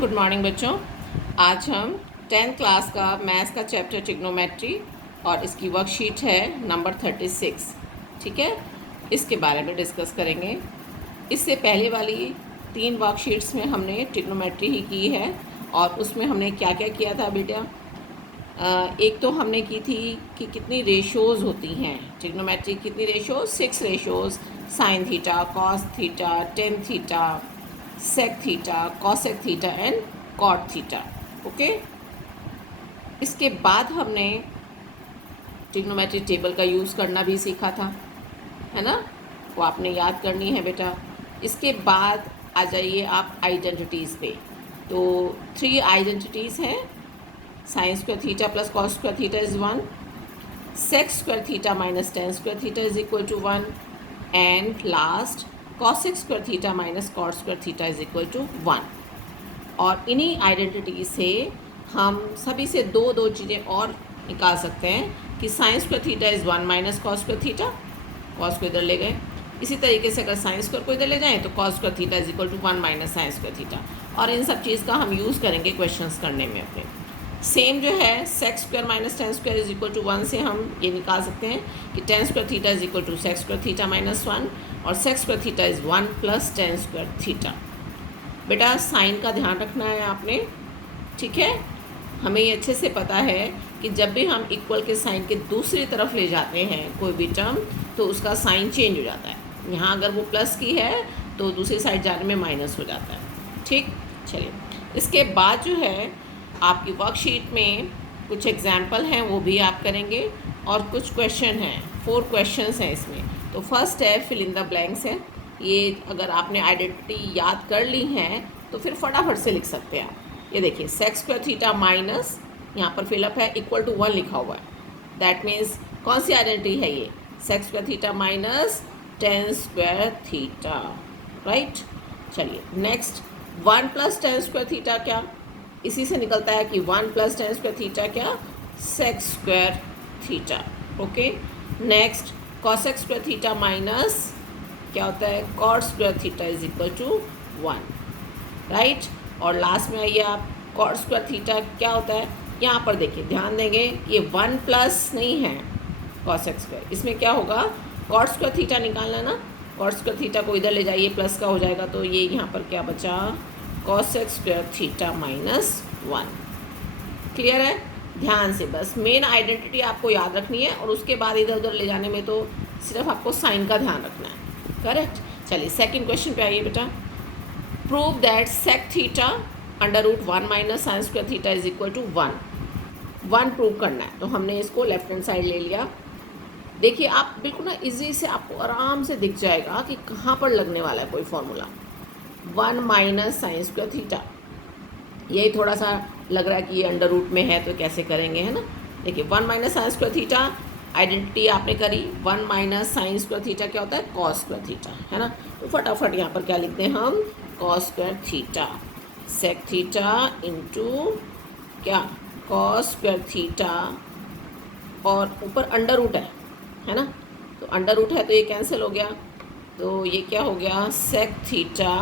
Good morning बच्चों। आज हम 10th क्लास का मैथ्स का चैप्टर ट्रिग्नोमेट्री और इसकी वर्कशीट है नंबर 36। ठीक है, इसके बारे में डिस्कस करेंगे। इससे पहले वाली 3 वर्कशीट्स में हमने ट्रिग्नोमेट्री ही की है और उसमें हमने क्या क्या किया था बेटा। एक तो हमने की थी कि कितनी रेशोज़ होती हैं ट्रिग्नोमेट्री, कितनी ratios, 6 ratios, sine theta, cos theta, tan theta, sec theta, cosec theta and cot theta. Okay, इसके बाद हमने ट्रिग्नोमेट्री टेबल का यूज़ करना भी सीखा था, है ना, वो आपने याद करनी है बेटा। इसके बाद आ जाइए आप आइडेंटिटीज़ पे। तो 3 आइडेंटिटीज़ हैं। Sine square theta plus cos square theta is 1, sec square theta minus ten square theta is equal to 1 and last cosec square theta minus cot square theta is equal to 1। और इन्हीं identity से हम सभी से दो चीज़ें और निकाल सकते हैं कि sign square theta is 1 minus cos square theta, cos को इधर ले गए। इसी तरीके से अगर साइन स्क्वायर को इधर ले जाएँ तो cos square theta is equal to 1 minus sine square theta. और इन सब चीज़ का हम यूज़ करेंगे क्वेश्चंस करने में अपने। सेम जो है sec square minus ten square is equal to 1 से हम ये निकाल सकते हैं कि tan square theta is equal to sec square theta minus 1 और sec square theta is 1 plus ten square theta. बेटा साइन का ध्यान रखना है आपने, ठीक है। हमें ये अच्छे से पता है कि जब भी हम इक्वल के साइन के दूसरी तरफ ले जाते हैं कोई भी टर्म तो उसका साइन चेंज हो जाता है। यहाँ अगर वो प्लस की है तो दूसरी साइड जाने में माइनस हो जाता है। ठीक, चलिए इसके बाद जो है आपकी वर्कशीट में कुछ एग्जाम्पल हैं वो भी आप करेंगे और कुछ क्वेश्चन हैं, 4 क्वेश्चंस हैं इसमें। तो फर्स्ट है फिल इन द ब्लैंक्स है। ये अगर आपने आइडेंटिटी याद कर ली हैं तो फिर फटाफट से लिख सकते हैं आप। ये देखिए सेक स्क्वायर थीटा माइनस, यहाँ पर फिलअप है, इक्वल टू 1 लिखा हुआ है। दैट मीन्स कौन सी आइडेंटिटी है ये, sec square theta minus ten square theta, right. चलिए next 1 plus ten square theta क्या, इसी से निकलता है कि 1 प्लस टेन स्क्वायर थीटा क्या, sec square theta. Okay, next cosec square theta minus क्या होता है, cot square theta is equal to 1, right. और लास्ट में आइए आप, कॉट स्क्वायर थीटा क्या होता है, यहाँ पर देखिए ध्यान देंगे ये 1 प्लस नहीं है कॉसेक स्क्वायर, इसमें क्या होगा, कॉट स्क्वायर थीटा निकालना ना, कॉट स्क्वायर थीटा को इधर ले जाइए प्लस का हो जाएगा, तो ये यहाँ पर क्या बचा, cosec square theta minus 1। Clear है, ध्यान से बस मेन आइडेंटिटी आपको याद रखनी है और उसके बाद इधर उधर ले जाने में तो सिर्फ आपको साइन का ध्यान रखना है, करेक्ट। चलिए सेकंड क्वेश्चन पे आइए बेटा। Prove that sec theta under root 1 minus sine square theta is equal to 1 prove करना है। तो हमने इसको लेफ्ट हैंड साइड ले लिया। देखिए आप बिल्कुल ना इजी से आपको आराम से दिख जाएगा कि कहाँ पर लगने वाला है कोई formula. 1 minus sine square theta, यही थोड़ा सा लग रहा है कि ये अंडर रूट में है तो कैसे करेंगे, है ना। देखिए 1 minus sine square theta identity आपने करी, 1 माइनस साइन स्क्वायर थीटा क्या होता है, कॉस स्क्वायर थीटा, है ना। तो फटाफट यहाँ पर क्या लिखते हैं हम, cos square theta, sec theta into क्या, कॉस स्क्वायर थीटा, और ऊपर अंडर रूट है ना, तो अंडर रूट है तो ये कैंसिल हो गया, तो ये क्या हो गया, sec theta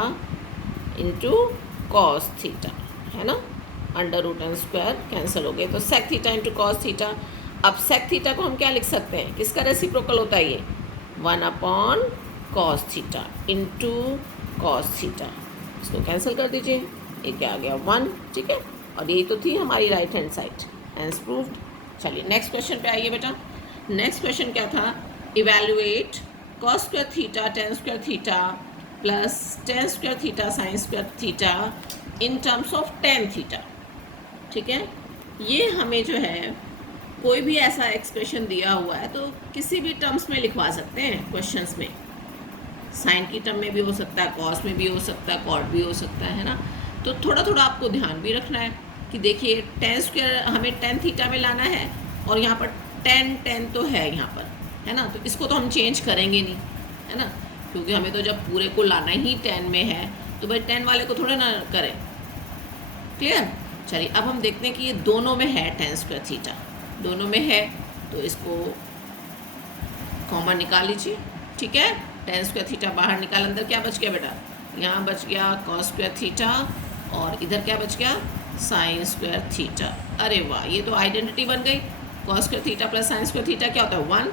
into cos theta, है ना, under root and square cancel हो गए, तो sec theta into cos theta. अब सेक थीटा को हम क्या लिख सकते हैं, किसका रेसिप्रोकल होता है ये, 1 upon cos theta into cos theta, इसको कैंसिल कर दीजिए, ये क्या आ गया 1, ठीक है। और यही तो थी हमारी right hand side, hence proved. चलिए नेक्स्ट क्वेश्चन पे आइए बेटा। नेक्स्ट क्वेश्चन क्या था, evaluate cos square theta tan square theta plus ten square theta sine square theta in terms of tan theta. ठीक है, ये हमें जो है कोई भी ऐसा एक्सप्रेशन दिया हुआ है तो किसी भी टर्म्स में लिखवा सकते हैं क्वेश्चंस में, साइन की टर्म में भी हो सकता है, कॉस में भी हो सकता है, कॉट भी हो सकता है ना। तो थोड़ा थोड़ा आपको ध्यान भी रखना है कि देखिए टेन स्क्वायर हमें टेन थीटा में लाना है और यहाँ पर टेन तो है यहाँ पर, है ना, तो इसको तो हम चेंज करेंगे नहीं, है ना, क्योंकि हमें तो जब पूरे को लाना ही 10 में है तो भाई 10 वाले को थोड़े ना करें। क्लियर, चलिए अब हम देखते हैं कि ये दोनों में है, टेन स्क्वायर थीटा दोनों में है, तो इसको कॉमन निकाल लीजिए, ठीक है। टेन स्क्वायर थीटा बाहर निकाल, अंदर क्या बच गया बेटा, यहाँ बच गया कॉस स्क्वायर थीटा और इधर क्या बच गया, साइन स्क्वायर थीटा। अरे वाह, ये तो आइडेंटिटी बन गई। Cos square theta plus sign square theta क्या होता है, 1।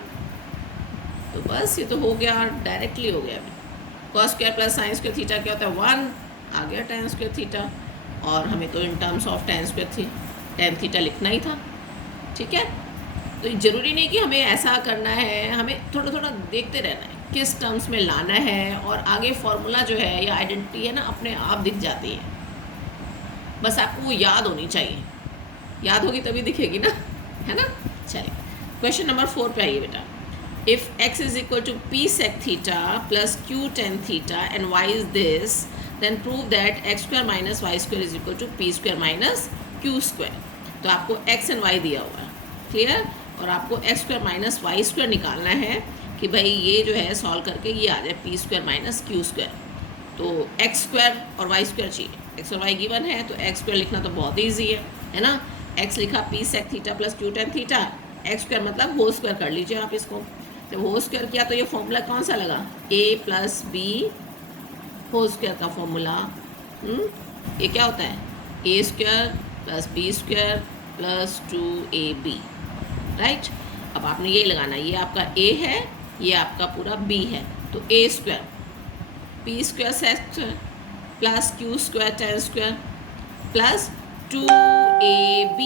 तो बस ये तो हो गया, डायरेक्टली हो गया। Cos square plus sign square theta क्या होता है, 1। आ गया टेन स्क्वायर थीटा। और हमें तो इन टर्म्स ऑफ टेन थीटा लिखना ही था। ठीक है, तो ज़रूरी नहीं कि हमें ऐसा करना है, हमें थोड़ा थोड़ा देखते रहना है किस टर्म्स में लाना है, और आगे फॉर्मूला जो है या आइडेंटिटी है ना अपने आप दिख जाती है। बस आपको वो याद होनी चाहिए, याद होगी तभी दिखेगी ना, है ना। चलिए क्वेश्चन नंबर 4 पे आइए बेटा। If x is equal to p sec theta plus q tan theta and y is this, then prove that x square minus y square is equal to p square minus q square. तो आपको x and y दिया हुआ है, clear. और आपको x square minus y square निकालना है कि भाई ये जो है सॉल्व करके ये आ जाए p square minus q square. तो x स्क्वायर और y स्क्वायर चाहिए, x और y गिवन है तो x स्क्वायर लिखना तो बहुत ईजी है ना। x लिखा p sec theta plus q tan theta, x square मतलब होल स्क्वायर कर लीजिए आप इसको। जब होल स्क्वायर किया तो ये फॉर्मूला कौन सा लगा, a plus b whole square का फॉर्मूला। ये क्या होता है, a square plus b square plus 2ab, right. अब आपने यही लगाना, ये आपका a है, ये आपका पूरा b है। तो a square p square sec square plus q square tan square plus 2ab।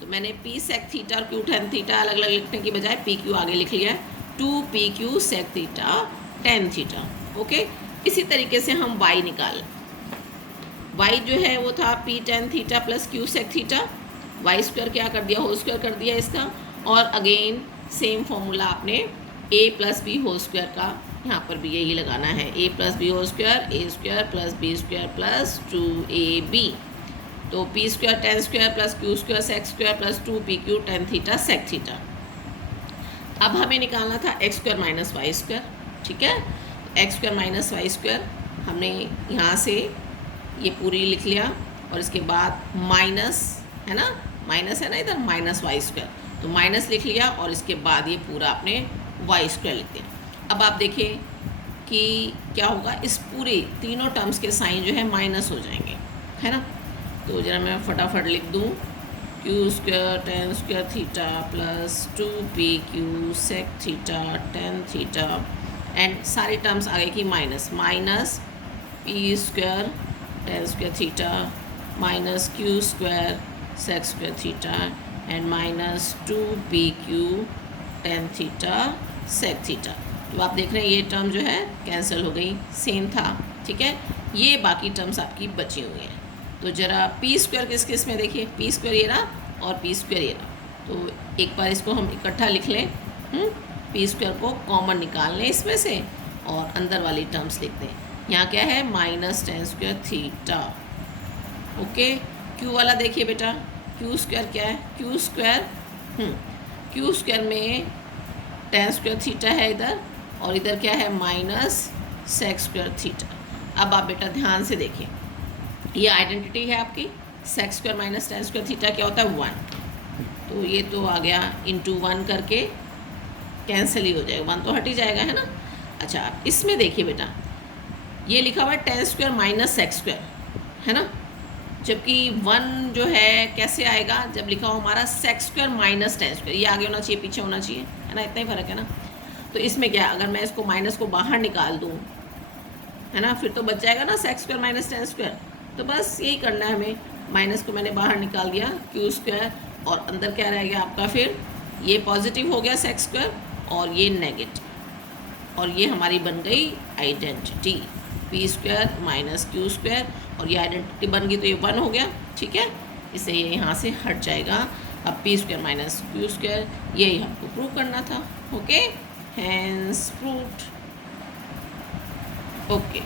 तो मैंने p सेक थीटा और q tan थीटा अलग अलग लिखने की बजाय p q आगे लिख लिया है, 2pq sec theta tan theta. Okay, इसी तरीके से हम y निकाल, y जो है वो था p tan theta plus q sec theta, y square क्या कर दिया, होल स्क्वायर कर दिया इसका। और अगेन सेम फॉर्मूला आपने a plus b whole square का यहाँ पर भी यही लगाना है, a plus b whole square, a square plus b square plus 2ab। तो p square tan square plus q square sec square plus 2pq tan theta sec theta. अब हमें निकालना था x square minus y square, ठीक है। x square minus y square हमने यहाँ से ये पूरी लिख लिया, और इसके बाद माइनस है ना, माइनस है ना इधर, माइनस वाई स्क्वायर, तो माइनस लिख लिया, और इसके बाद ये पूरा आपने वाई स्क्वायर लिख दिया। अब आप देखिए कि क्या होगा, इस पूरे तीनों टर्म्स के साइन जो है माइनस हो जाएंगे, है ना। तो जरा मैं फटाफट लिख दूँ, q square tan square theta plus 2pq sec theta tan theta, and सारी टर्म्स आगे की minus, minus p square tan square theta minus q square sec square theta and minus 2pq tan theta sec theta. तो आप देख रहे हैं ये term जो है कैंसिल हो गई, सेम था, ठीक है। ये बाकी टर्म्स आपकी बची हुई हैं। तो ज़रा p स्क्वायर किस किस में देखिए, p स्क्वायर ये रहा और p स्क्वायर ये रहा। तो एक बार इसको हम इकट्ठा लिख लें, p स्क्वायर को कॉमन निकाल लें इसमें से, और अंदर वाली टर्म्स लिख दें। यहाँ क्या है, minus tan square theta. Okay, q वाला देखिए बेटा, q स्क्वायर क्या है, q स्क्वायर में tan स्क्वायर थीटा है इधर, और इधर क्या है, माइनस सेक स्क्वायर थीटा। अब आप बेटा ध्यान से देखिए, ये आइडेंटिटी है आपकी, sec square minus tan square theta क्या होता है, 1। तो ये तो आ गया इंटू 1 करके कैंसिल ही हो जाएगा, 1 तो हट ही जाएगा, है ना। अच्छा, इसमें देखिए बेटा, ये लिखा हुआ है tan square minus sec square, है ना। जबकि 1 जो है कैसे आएगा, जब लिखा हो हमारा sec square minus tan square, ये आगे होना चाहिए पीछे होना चाहिए, है ना, इतना ही फ़र्क है ना। तो इसमें क्या, अगर मैं इसको माइनस को बाहर निकाल दूँ, है ना, फिर तो बच जाएगा ना sec square minus tan square. तो बस यही करना है हमें, माइनस को मैंने बाहर निकाल दिया, q स्क्वायर, और अंदर क्या रह गया आपका, फिर ये पॉजिटिव हो गया सेक स्क्वायर और ये नेगेटिव, और ये हमारी बन गई identity, p square minus q square, और ये आइडेंटिटी बन गई तो ये 1 हो गया, ठीक है। इससे ये यहाँ से हट जाएगा। अब p square minus q square, यही हमको प्रूव करना था। Okay, hence proved. ओके।